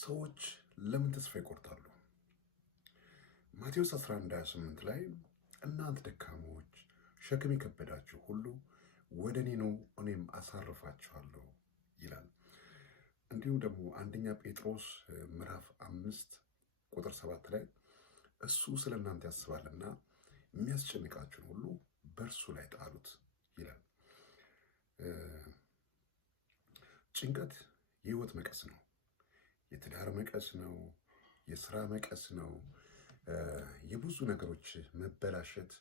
ሰዎች ለምን ተስፋ ይቆርጣሉ? ማቴዎስ 11:28 ላይ እናንተ ደካሞች ሸክም የከበዳችሁ ሁሉ ወደ እኔ ኑ እኔም አሳርፋችኋለሁ ይላል። እንዲሁም ደግሞ አንደኛ ጴጥሮስ ምዕራፍ 5:7 ላይ እሱ ስለ እናንተ ያስባልና የሚያስጨንቃችሁን ሁሉ በእርሱ ላይ ጣሉት ይላል። ጭንቀት የህይወት መቀስ ነው። የትዳር መቀስ ነው። የስራ መቀስ ነው። የብዙ ነገሮች መበላሸት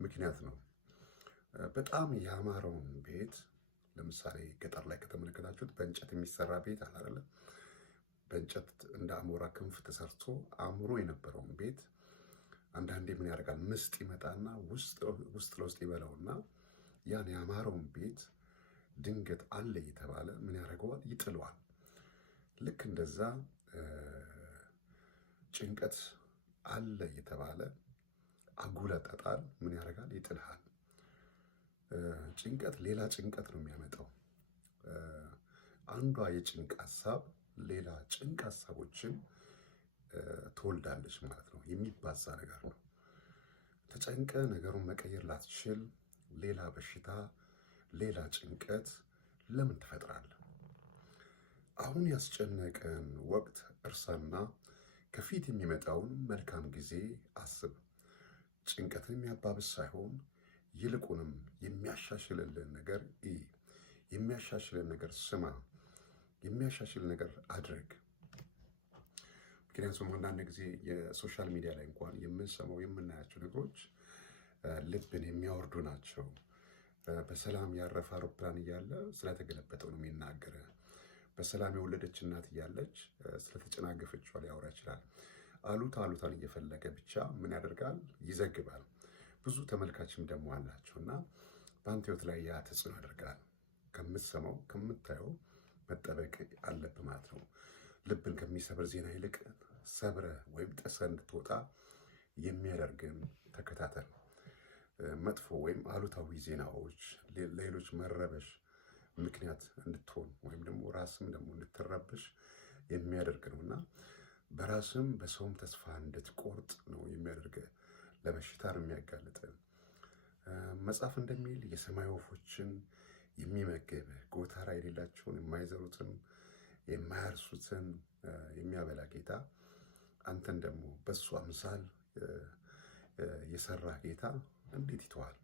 ምክንያት ነው። በጣም ያማረውን ቤት ለምሳሌ ገጠር ላይ ከተመለከታችሁት በእንጨት የሚሰራ ቤት አለ አይደለ? በእንጨት እንደ አሞራ ክንፍ ተሰርቶ አምሮ የነበረውን ቤት አንዳንዴ ምን ያደርጋል? ምስጥ ይመጣና ውስጥ ለውስጥ ይበላውና ያን ያማረውን ቤት ድንገት አለ እየተባለ ምን ያደርገዋል? ይጥለዋል። ልክ እንደዛ ጭንቀት አለ እየተባለ አጉል አጣጣል ምን ያደርጋል? ይጥልሃል። ጭንቀት ሌላ ጭንቀት ነው የሚያመጣው። አንዷ የጭንቅ ሀሳብ ሌላ ጭንቅ ሀሳቦችን ትወልዳለች ማለት ነው። የሚባዛ ነገር ነው። ተጨንቀ ነገሩን መቀየር ላትችል ሌላ በሽታ፣ ሌላ ጭንቀት ለምን ትፈጥራለህ? አሁን ያስጨነቀን ወቅት እርሳና ከፊት የሚመጣውን መልካም ጊዜ አስብ። ጭንቀትን የሚያባብስ ሳይሆን ይልቁንም የሚያሻሽልልን ነገር የሚያሻሽልን ነገር ስማ፣ የሚያሻሽል ነገር አድርግ። ምክንያቱም አንዳንድ ጊዜ የሶሻል ሚዲያ ላይ እንኳን የምንሰማው የምናያቸው ነገሮች ልብን የሚያወርዱ ናቸው። በሰላም ያረፈ አውሮፕላን እያለ ስለተገለበጠው ነው የሚናገረ። በሰላም የወለደች እናት እያለች ስለተጨናገፈችው ሊያወራ ይችላል። አሉታን እየፈለገ ብቻ ምን ያደርጋል? ይዘግባል። ብዙ ተመልካችም ደግሞ አላቸው እና በአንተ ህይወት ላይ ያ ተጽዕኖ ያደርጋል። ከምትሰማው ከምታየው መጠበቅ አለብህ ማለት ነው። ልብን ከሚሰብር ዜና ይልቅ ሰብረ ወይም ጥሰ እንድትወጣ የሚያደርግን ተከታተል። መጥፎ ወይም አሉታዊ ዜናዎች ሌሎች መረበሽ ምክንያት እንድትሆን ወይም ደግሞ ራስም ደግሞ እንድትረበሽ የሚያደርግ ነው እና በራስም በሰውም ተስፋ እንድትቆርጥ ነው የሚያደርግ። ለበሽታ ነው የሚያጋልጥ። መጽሐፍ እንደሚል የሰማይ ወፎችን የሚመግብ ጎተራ የሌላቸውን የማይዘሩትን የማያርሱትን የሚያበላ ጌታ አንተን ደግሞ በሱ አምሳል የሰራ ጌታ እንዴት ይተዋል?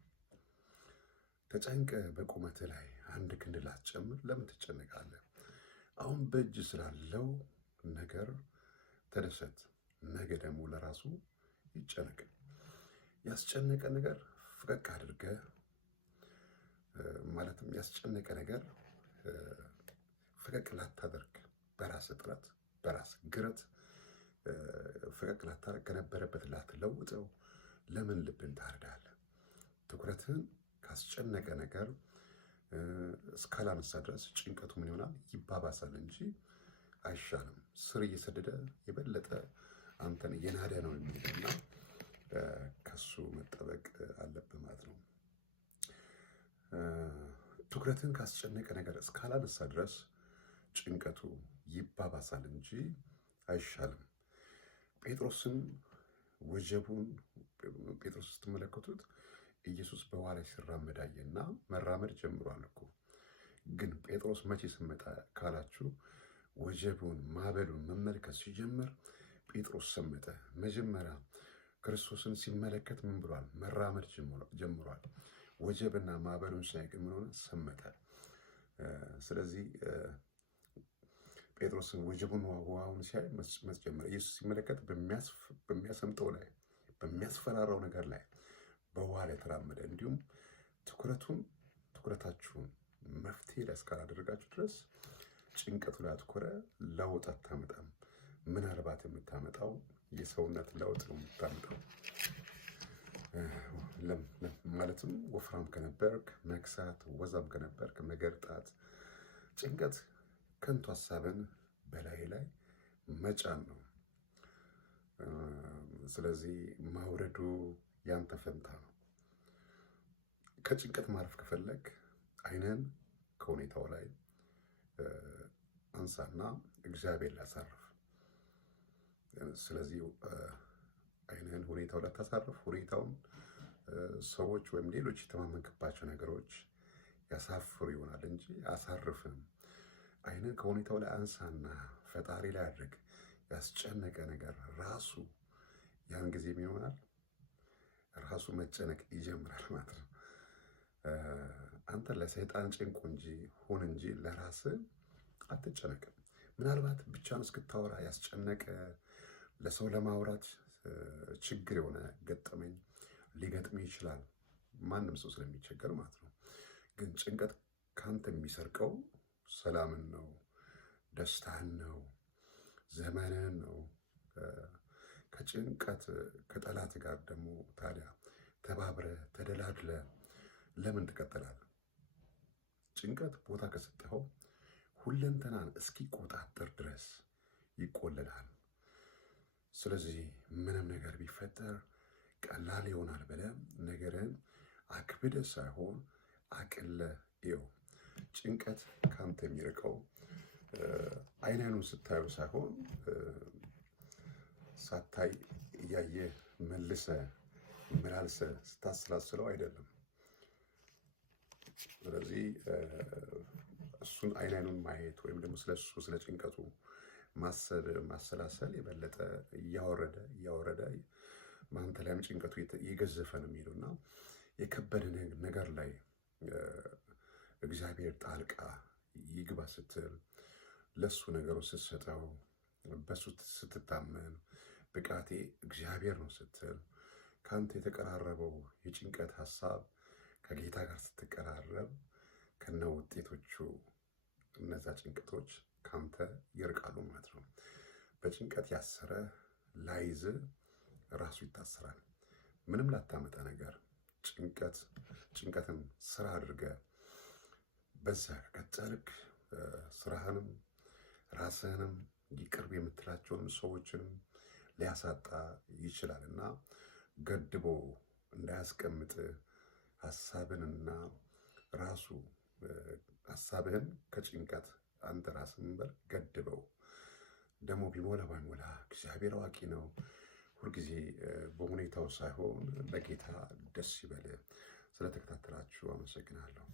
ተጨንቀ በቁመት ላይ አንድ ክንድ ላትጨምር ለምን ትጨነቃለህ? አሁን በእጅ ስላለው ነገር ተደሰት። ነገ ደግሞ ለራሱ ይጨነቅ። ያስጨነቀ ነገር ፈቀቅ አድርገ ማለትም ያስጨነቀ ነገር ፈቀቅ ላታደርግ በራስ ጥረት በራስ ግረት ፈቀቅ ላታደርግ ከነበረበት ላትለውጠው ለምን ልብን ታርዳለህ? ትኩረትን ካስጨነቀ ነገር እስካላነሳ ድረስ ጭንቀቱ ምን ይሆናል? ይባባሳል እንጂ አይሻልም። ስር እየሰደደ የበለጠ አንተን እየናደ ነው የሚሄድና ከሱ መጠበቅ አለብህ ማለት ነው። ትኩረትን ካስጨነቀ ነገር እስካላነሳ ድረስ ጭንቀቱ ይባባሳል እንጂ አይሻልም። ጴጥሮስን ወጀቡን ጴጥሮስ ስትመለከቱት ኢየሱስ በውሃ ላይ ሲራመድ አየና መራመድ ጀምሯል እኮ። ግን ጴጥሮስ መቼ ስመጣ ካላችሁ ወጀቡን ማዕበሉን መመልከት ሲጀምር ጴጥሮስ ሰመጠ። መጀመሪያ ክርስቶስን ሲመለከት ምን ብሏል? መራመድ ጀምሯል። ወጀብና ማዕበሉን ሲያውቅ ምን ሆነ? ሰመጠ። ስለዚህ ጴጥሮስን ወጀቡን ውሃውን ሲያይ መስጀመር ኢየሱስ ሲመለከት በሚያሰምጠው ላይ በሚያስፈራራው ነገር ላይ በውሃ ላይ ተራመደ። እንዲሁም ትኩረታችሁን መፍትሄ ላይ እስካላደረጋችሁ ድረስ ጭንቀቱ ላይ አትኮረ ለውጥ አታመጣም። ምናልባት የምታመጣው የሰውነት ለውጥ ነው የምታመጣው። ማለትም ወፍራም ከነበርክ መክሳት፣ ወዛም ከነበርክ መገርጣት። ጭንቀት ከንቱ ሀሳብን በላይ ላይ መጫን ነው። ስለዚህ ማውረዱ ያንተ ፈንታ ነው። ከጭንቀት ማረፍ ከፈለግ አይነን ከሁኔታው ላይ አንሳና እግዚአብሔር ላሳርፍ። ስለዚህ አይንህን ሁኔታው ላይ ታሳርፍ። ሁኔታውን ሰዎች ወይም ሌሎች የተማመንክባቸው ነገሮች ያሳፍሩ ይሆናል እንጂ አሳርፍም። አይንን ከሁኔታው ላይ አንሳና ፈጣሪ ላይ አድርግ። ያስጨነቀ ነገር ራሱ ያን ጊዜም ይሆናል ራሱ መጨነቅ ይጀምራል ማለት ነው። አንተ ለሰይጣን ጭንቁ እንጂ ሁን እንጂ ለራስህ አትጨነቅም። ምናልባት ብቻን እስክታወራ ያስጨነቀ ለሰው ለማውራት ችግር የሆነ ገጠመኝ ሊገጥም ይችላል። ማንም ሰው ስለሚቸገር ማለት ነው። ግን ጭንቀት ካንተ የሚሰርቀው ሰላምን ነው፣ ደስታህን ነው፣ ዘመንህን ነው። ከጭንቀት ከጠላት ጋር ደግሞ ታዲያ ተባብረህ ተደላድለህ ለምን ትቀጥላለህ? ጭንቀት ቦታ ከሰጠኸው ሁለንተናን እስኪቆጣጠር ድረስ ይቆለላል። ስለዚህ ምንም ነገር ቢፈጠር ቀላል ይሆናል ብለህ ነገርን አክብደህ ሳይሆን አቅለህ ይኸው። ጭንቀት ካንተ የሚርቀው አይኑን ስታዩ ሳይሆን ሳታይ እያየህ መልሰህ መላልሰህ ስታስላስለው አይደለም። ስለዚህ እሱን አይኑን ማየት ወይም ደግሞ ስለሱ ስለ ጭንቀቱ ማሰብ ማሰላሰል የበለጠ እያወረደ በአንተ ላይም ጭንቀቱ እየገዘፈ ነው የሚሄደው እና የከበደ ነገር ላይ እግዚአብሔር ጣልቃ ይግባ ስትል ለሱ ነገሩ ስትሰጠው በሱ ስትታመን ብቃቴ እግዚአብሔር ነው ስትል ካንተ የተቀራረበው የጭንቀት ሀሳብ ከጌታ ጋር ስትቀራረብ ከነ ውጤቶቹ እነዛ ጭንቀቶች ካንተ ይርቃሉ ማለት ነው። በጭንቀት ያሰረ ላይዝ ራሱ ይታሰራል። ምንም ላታመጣ ነገር ጭንቀትን ስራ አድርገህ በዛ ከቀጠልክ ስራህንም ራስህንም ይቅርብ የምትላቸውን ሰዎችንም ሊያሳጣ ይችላል እና ገድቦ እንዳያስቀምጥ ሀሳብንና ራሱ ሀሳብህን ከጭንቀት አንተ ራስህን በር ገድበው። ደግሞ ቢሞላ ባይሞላ እግዚአብሔር አዋቂ ነው። ሁልጊዜ በሁኔታው ሳይሆን በጌታ ደስ ይበል። ስለተከታተላችሁ አመሰግናለሁ።